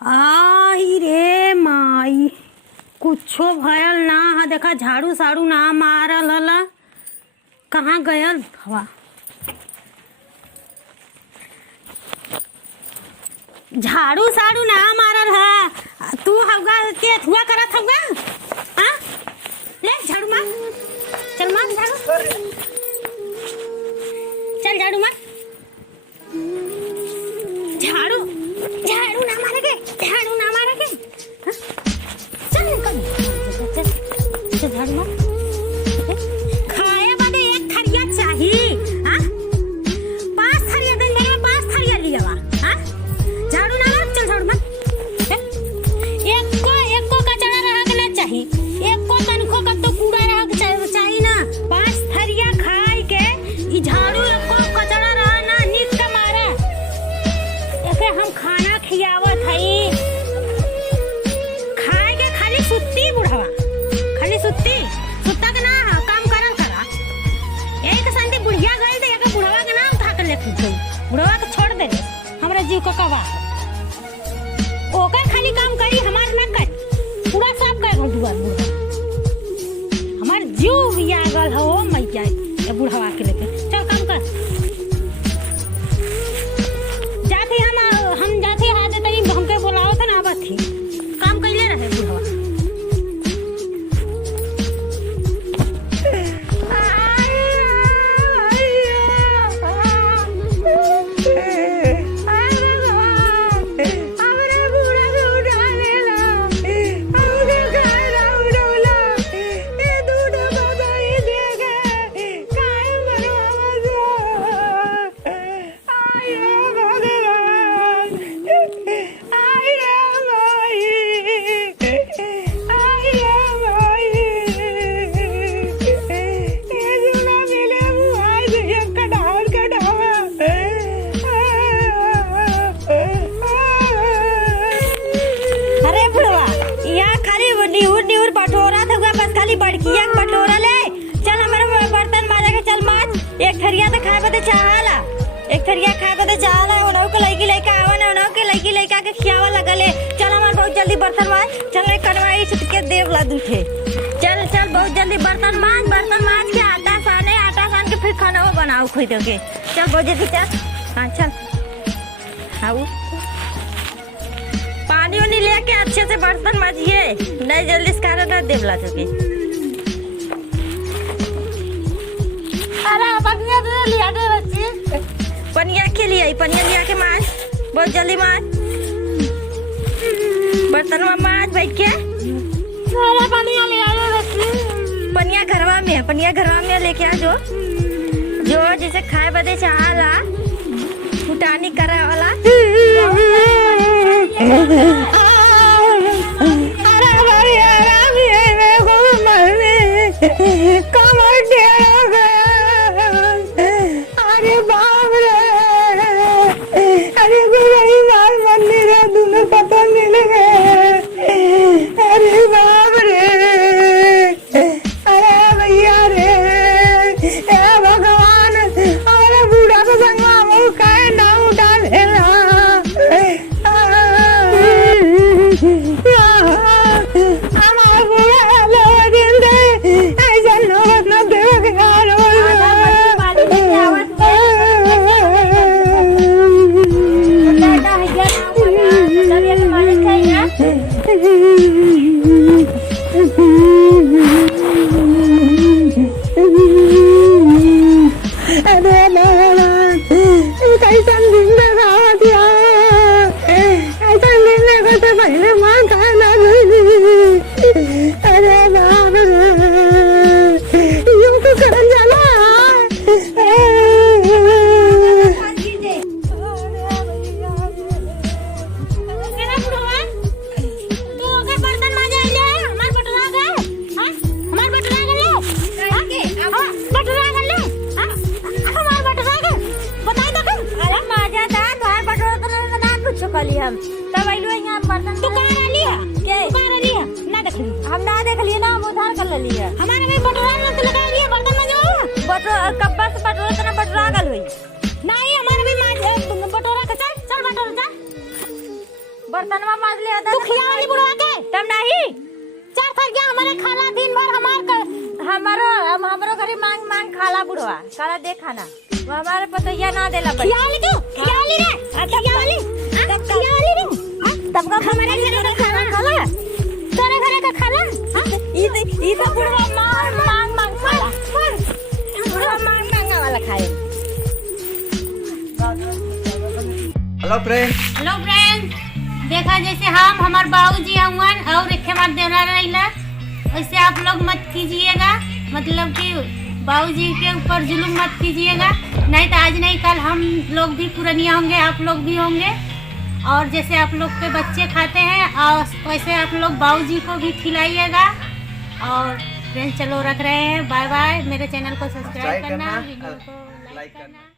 आई रे माई, कुछो भयल ना है। देखा झाड़ू साड़ू ना मारल हला, कहाँ गयल हवा। झाड़ू साड़ू ना मारल है, तू हवा के धुआ करत हवा। हाँ ले झाड़ू मार, चल मार झाड़ू, चल झाड़ू मार। झाड़ू झाड़ू ना मारेगे, झाड़ू ना मारेगे। हाँ? चल निकल, चल झाड़ू मार। खाए बदे एक थरिया चाहिए। हाँ 5 थरिया दिन भर में 5 थरिया लिया वा। हाँ झाड़ू ना मार, चल झाड़ू मार। एक को कचरा रहा के ना चाहिए, एक को तनखो का तो कूड़ा रहा के चाहिए ना। 5 थरिया खाए के ई झाड़ू एक को कचरा रहा ना नीक का मारा। एके हम खाना खियावत हई, खाए के खाली सुत्ती बुढ़वा, खाली सुत्ती सुत्ता के ना काम करन करा। एक संती बुढ़िया गई तो एक बुढ़वा के ना उठा के ले गई, बुढ़वा के छोड़ दे हमरा जीव का कवा। ओकर खाली काम करी, हमार ना कर, पूरा साफ कर दुआर बुढ़वा। हमार जीव बिया गल हो मैया ए बुढ़वा के लेके चल काम कर। जाते हम जाते हाथ तनी हमके बोलाओ त ना आवत थी, काम कइले रहे बुढ़वा। बड़किया कटोरा ले चल, हमारे बर्तन माजे के चल माज। एक थरिया तो खाए बदे चाहला, एक थरिया खाए बदे चाहला। ओनौ के लइकी लइका आवन, ओनौ के लइकी लइका के खियावा लगले। चल हमार बहुत जल्दी बर्तन माज, चल एक कड़वाई छुटके देव ला दूठे। चल चल बहुत जल्दी बर्तन माज के आटा सान के फिर खाना बनाओ खोई दोगे। चल बहुत जल्दी चल। हाँ चल हाउ पानी उनी लेके अच्छे से बर्तन माजिए, नहीं जल्दी से खाना ना देवला दोगे। अरे पनिया दे लिया दे बच्ची, पनिया के लिए पनिया लिया के माज, बहुत जल्दी माज। बर्तन में माज बैठ के। अरे पनिया लिया दे बच्ची, पनिया घरवा में है, पनिया घरवा में लेके आ जो जैसे खाए बदे चाहला फुटानी करा वाला। अरे हमारी आराम है, मेरे को मरने कमर टेढ़ा गया। अरे बाप रे, अरे कोई मार मरनी रे, दोनों पता मिल गए। अरे बाप रे, अरे भैया रे, ए भगवान, अरे बूढ़ा को संगवा मुँह काहे ना उठा लेना। हमारा बुढ़ा लोग ऐसा नौबत न देव के हाल हो। हम तब आइलो यहाँ बर्तन दुकान लिया के दुकान लिया ना देख ली, हम ना देख लिए ना, हम उधार कर लिए। हमारे में बटोरा न लगा लिए बर्तन में जो बटोरा कब्बा से बटोरा तना बटोरा गल हुई नहीं। हमारे में बटोरा का चल चल बटोरा चल बर्तन में माज ले तू खियावली बुढ़वा के तब नहीं 4 थरिया हमारे खाला दिन भर हमारो घरे मांग मांग खाला बुढ़वा खाला दे खाना वो हमारे पतैया ना देला पड़ी खियावली रे खियावली रे तब का हमारे घरे का खाला तोरे घरे का खाला ई तो बुढ़वा मांग मांग खाला बुढ़वा मांग वाला खाए। हेलो फ्रेंड, देखा जैसे हम हमारे बाबूजी हवन और एक बार देना रहीला वैसे आप लोग मत कीजिएगा, मतलब कि बाबूजी के ऊपर जुल्म मत कीजिएगा, नहीं तो आज नहीं कल हम लोग भी पुरानिया होंगे, आप लोग भी होंगे। और जैसे आप लोग के बच्चे खाते हैं और वैसे आप लोग बाबूजी को भी खिलाइएगा। और फ्रेंड्स चलो रख रहे हैं, बाय बाय। मेरे चैनल को सब्सक्राइब करना, वीडियो को लाइक करना।